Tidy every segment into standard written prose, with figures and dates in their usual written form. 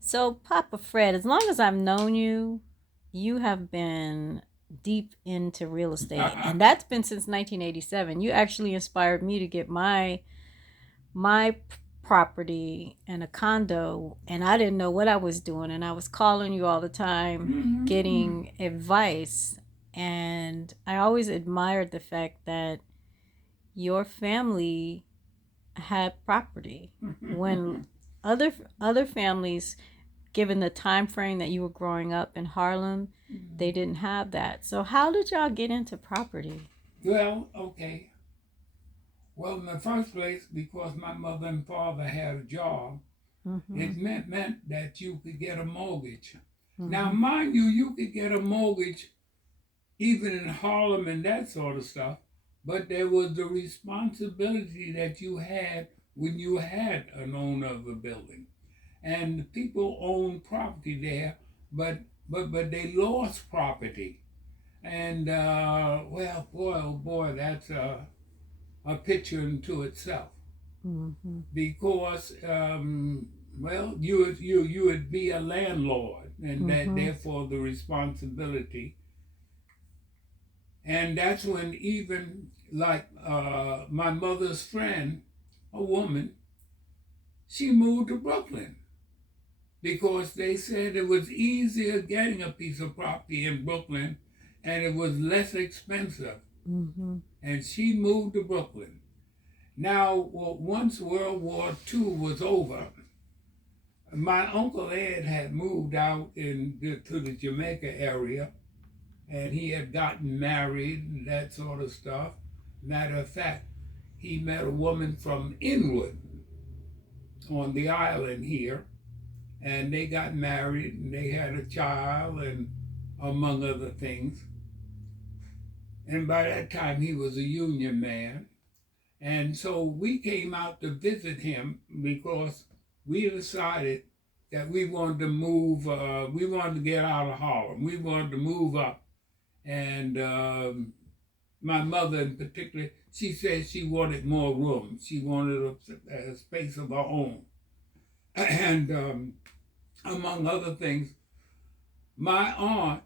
So, Papa Fred, as long as I've known you, you have been deep into real estate, and that's been since 1987. You actually inspired me to get my property and a condo, and I didn't know what I was doing, and I was calling you all the time getting advice, and I always admired the fact that your family had property when other families, given the time frame that you were growing up in Harlem, they didn't have that. So how did y'all get into property? Well, okay. Well, in the first place, because my mother and father had a job, Mm-hmm. it meant that you could get a mortgage. Now, Mm-hmm. mind you, you could get a mortgage even in Harlem and that sort of stuff, but there was the responsibility that you had when you had an owner of a building. And the people owned property there, but they lost property. And well, boy, oh boy, that's a picture into itself. Mm-hmm. Because well, you would be a landlord, and that Mm-hmm. therefore the responsibility. And that's when even like my mother's friend, a woman, she moved to Brooklyn because they said it was easier getting a piece of property in Brooklyn and it was less expensive. Mm-hmm. And she moved to Brooklyn. Now, well, once World War II was over, my Uncle Ed had moved out to the Jamaica area, and he had gotten married and that sort of stuff. Matter of fact, he met a woman from Inwood on the island here, and they got married and they had a child, and among other things. And by that time, he was a union man. And so we came out to visit him because we decided that we wanted to move, we wanted to get out of Harlem. We wanted to move up. And my mother in particular, she said she wanted more room. She wanted a space of her own. And among other things, my aunt,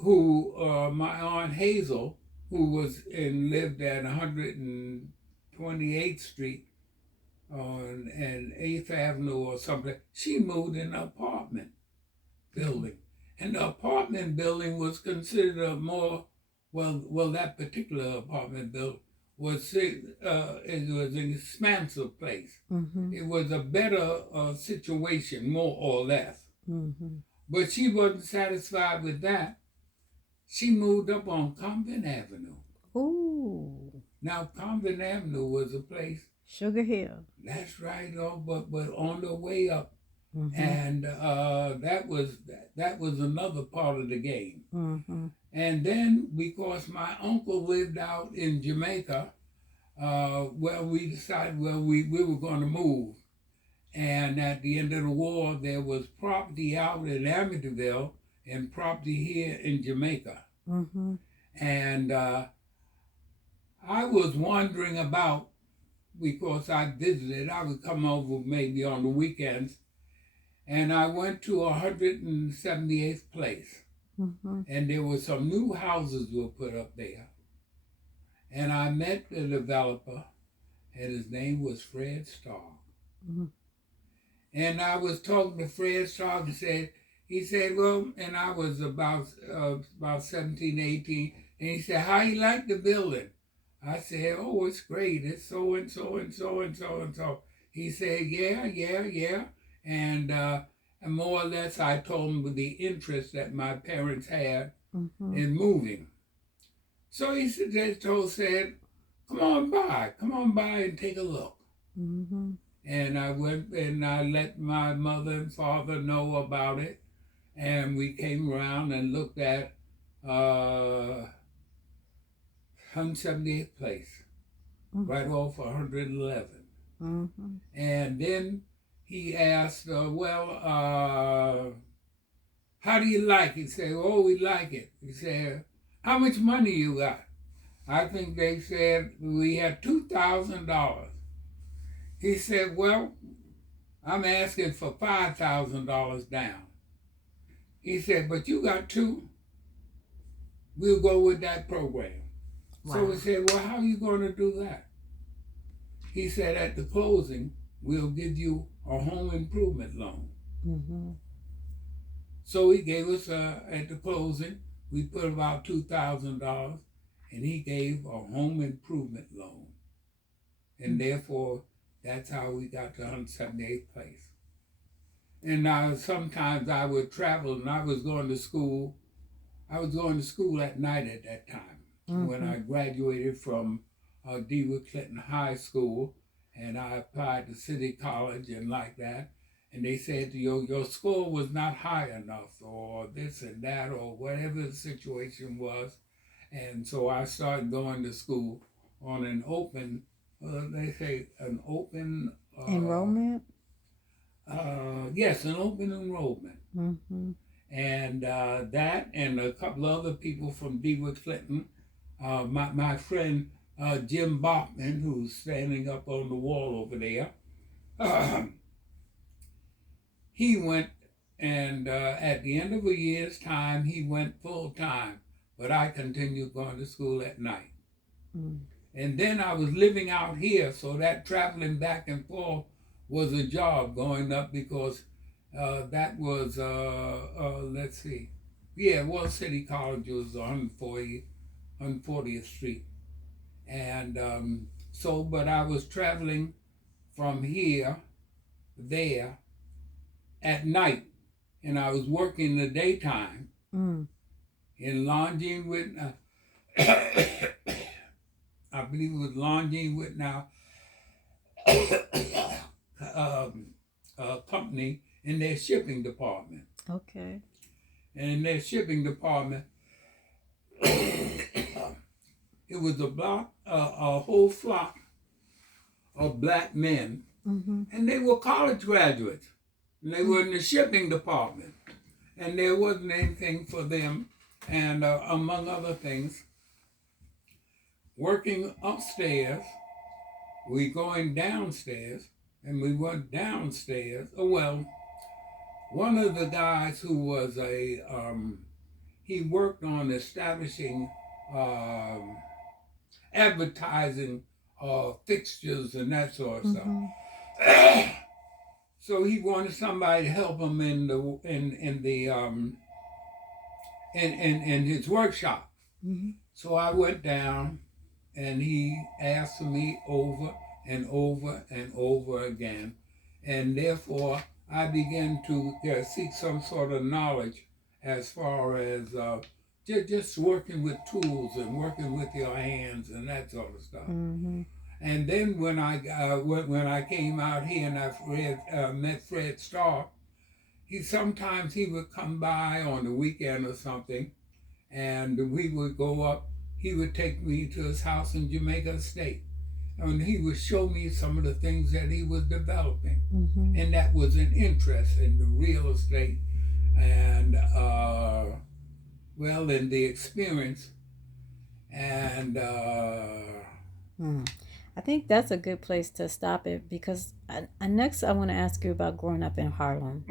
my aunt Hazel, who lived at 128th Street on and 8th Avenue or something, she moved in an apartment building. And the apartment building was considered a more, well, that particular apartment building it was an expansive place. Mm-hmm. It was a better situation, more or less. Mm-hmm. But she wasn't satisfied with that. She moved up on Compton Avenue. Ooh, Now, Compton Avenue was a place. Sugar Hill. That's right, but on the way up, Mm-hmm. and that was another part of the game. Mm-hmm. And then because my uncle lived out in Jamaica, well, we decided we were going to move. And at the end of the war, there was property out in Amityville and property here in Jamaica. Mm-hmm. And I was wandering about because I visited. I would come over maybe on the weekends, and I went to 178th Place, Mm-hmm. and there were some new houses were put up there. And I met the developer, and his name was Fred Starr. Mm-hmm. And I was talking to Fred Starr, and he said, well, and I was about 17, 18, and he said, how you like the building? I said, oh, it's great. It's so and so and so and so and so. He said, yeah, yeah, yeah. And more or less, I told him with the interest that my parents had Mm-hmm. in moving. So he said, come on by and take a look. Mm-hmm. And I went and I let my mother and father know about it. And we came around and looked at 178th Place, right off 111. Mm-hmm. And then he asked, how do you like it? He said, oh, we like it. He said, how much money you got? I think they said we had $2,000. He said, well, I'm asking for $5,000 down. He said, but you got two. We'll go with that program. Wow. So we said, well, how are you going to do that? He said, at the closing, we'll give you a home improvement loan. Mm-hmm. So he gave us, at the closing, we put about $2,000, and he gave a home improvement loan. And therefore, that's how we got to 178th place. And now sometimes I would travel, and I was going to school. I was going to school at night at that time. Mm-hmm. When I graduated from D. Clinton High School, and I applied to City College and like that. And they said, your score was not high enough, or this and that, or whatever the situation was. And so I started going to school on an open, they say an open... enrollment? Yes, an open enrollment. Mm-hmm. And that and a couple other people from DeWitt Clinton, my friend Jim Bachman, who's standing up on the wall over there, he went, and at the end of a year's time, he went full time, but I continued going to school at night. Mm. And then I was living out here, so that traveling back and forth was a job going up, because that was, let's see, yeah, Wall City College was 140th Street. And so, but I was traveling from here, there, at night, and I was working the daytime in Longines with, I believe it was Longines with now, company in their shipping department. Okay. And in their shipping department, it was a whole flock of black men, mm-hmm. and they were college graduates. And they were in the shipping department, and there wasn't anything for them. And among other things, working upstairs, we going downstairs, and we went downstairs. Oh, well, one of the guys who was he worked on establishing advertising fixtures and that sort of mm-hmm. stuff. So he wanted somebody to help him in his workshop. Mm-hmm. So I went down, and he asked me over and over and over again, and therefore I began to seek some sort of knowledge as far as just working with tools and working with your hands and that sort of stuff. Mm-hmm. And then when I came out here and I met Fred Starr, sometimes he would come by on the weekend or something, and we would go up. He would take me to his house in Jamaica State, and he would show me some of the things that he was developing, mm-hmm. and that was an interest in the real estate and in the experience and. I think that's a good place to stop it, because next I want to ask you about growing up in Harlem.